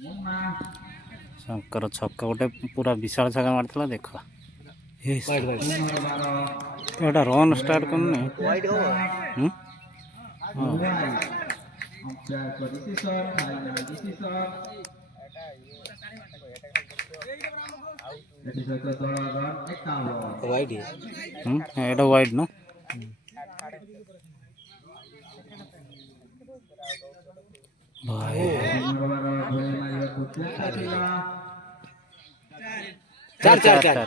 शंकर छक्का गोटे पूरा विशाल छक्का मारता देख एटा रन स्टार्ट करनी एटा वाइड ना भाई चार चार चार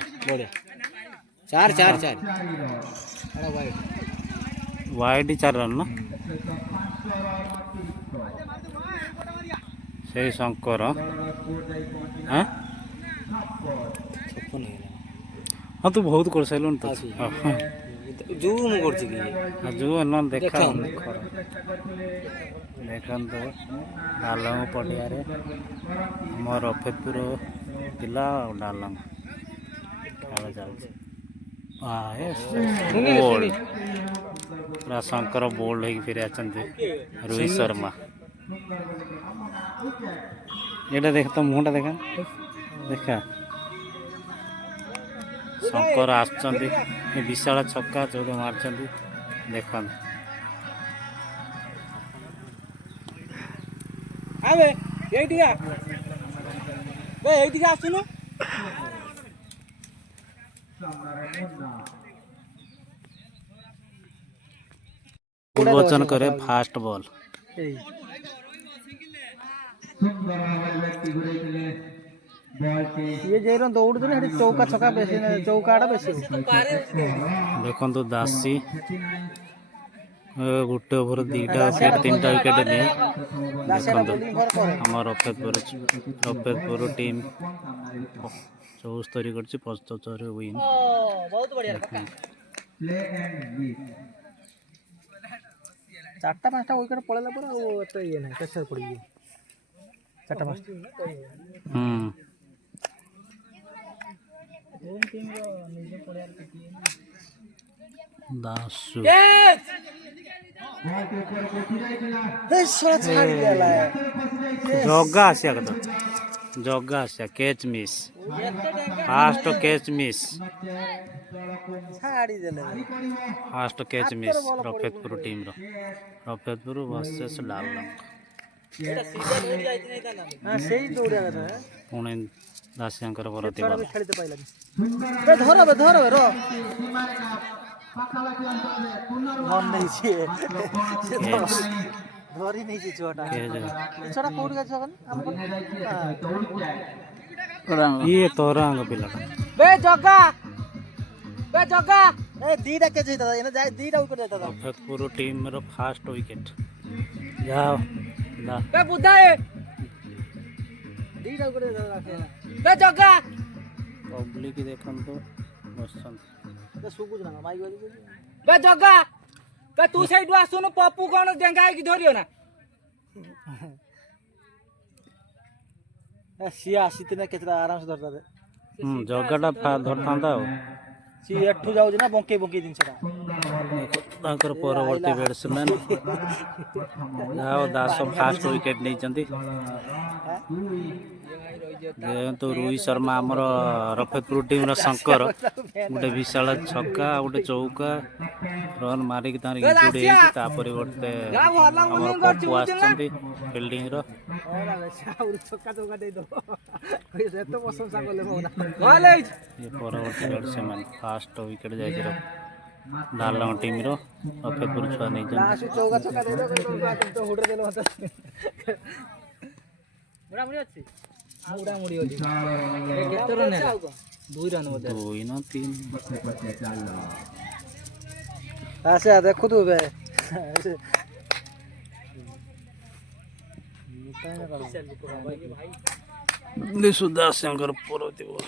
चार चार चार वाइड ही 4 रन ना से शंकर हाँ हाँ तू बहुत कर साइलुन तो जूम कर जो न देखा देखन तो डालंग पड़िया रे मोर रफेदपुर जिला डालंग खेल चलছে बोल्ड पूरा शंकर बोल्ड हो फिर रोहित शर्मा ये देख तो मुहटा देखा देखा शंकर आसुँच विशाल छक्का चौदह मार्च देखा आसुन उद्बोधन करे फास्ट बॉल ये जेरो दौड़ दे चौका छक्का बेसी चौकाटा बेसी देखो तो दासी गोटे ओवर 2टा विकेट 3टा विकेट दिए आम रफेदपुर टीम 74 कर 75 विन चारटा पांचटा विकेट पड़ेला पर एत ये ना प्रेशर पड़ गई चारटा पांचटा दासु जगा आसिया कथा जगा आसिया catch miss fast catch miss fast catch miss रफेदपुर टीम रफेदपुर वर्सेस डालंग पुणे दासियांकर बरती बल ये तोरांग पिला रफेदपुर टीम रो फास्ट विकेट जाओ पब्लिक देखन तो बसन जगा तू साइड आसुन पप्पू कौन डेंगा धरियो ना सी आसी के आराम से धरता जगाटा धरता सी एठू जाऊ ना बंके बंके जिनसा परवर्ती बैट्समैन दास फास्ट विकेट नहीं तो रोहित शर्मा आमर रफेदपुर टीम शंकर गोटे विशाल छक्का गोटे चौका रन मारिक परिवर्ते पप्पू आफिल्डिंग परवर्ती बैट्समैन फास्ट विकेट जाए डालंग टीम रफेदपुर छुआ नहीं देखु तू दासियांकर परवर्ती बॉल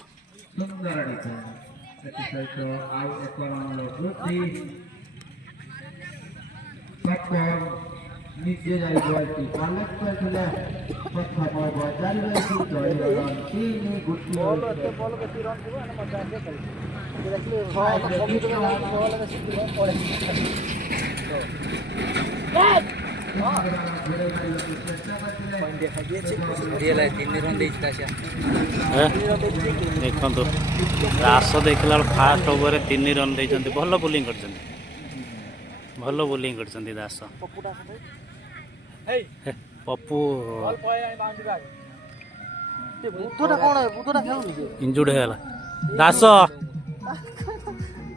ନିଜେ ଯାଇ ବଲଟି କଲେକ୍ଟ କରିଥିଲେ ପ୍ରଥମ ବଜାରରେ ଦେଖନ୍ତୁ ଦାସ ଦେଖିଲା ବେଳକୁ ଫାଷ୍ଟ ଓଭରରେ 3 ରନ୍ ଦେଇଛନ୍ତି। ଭଲ ବୋଲିଂ କରିଛନ୍ତି, ଭଲ ବୋଲିଂ କରିଛନ୍ତି ଦାସ। ପପୁ ବୁଧଟା କ'ଣ ବୁଧଟା ଖେଳୁନି ଯେ ଇଞ୍ଜୁର୍ଡ ହେଇଗଲା। ଦାସ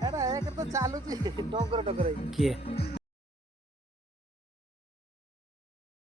ଏଟା ଏକ ତ ଚାଲୁଛି ଡଙ୍ଗର ଡଙ୍ଗର କିଏ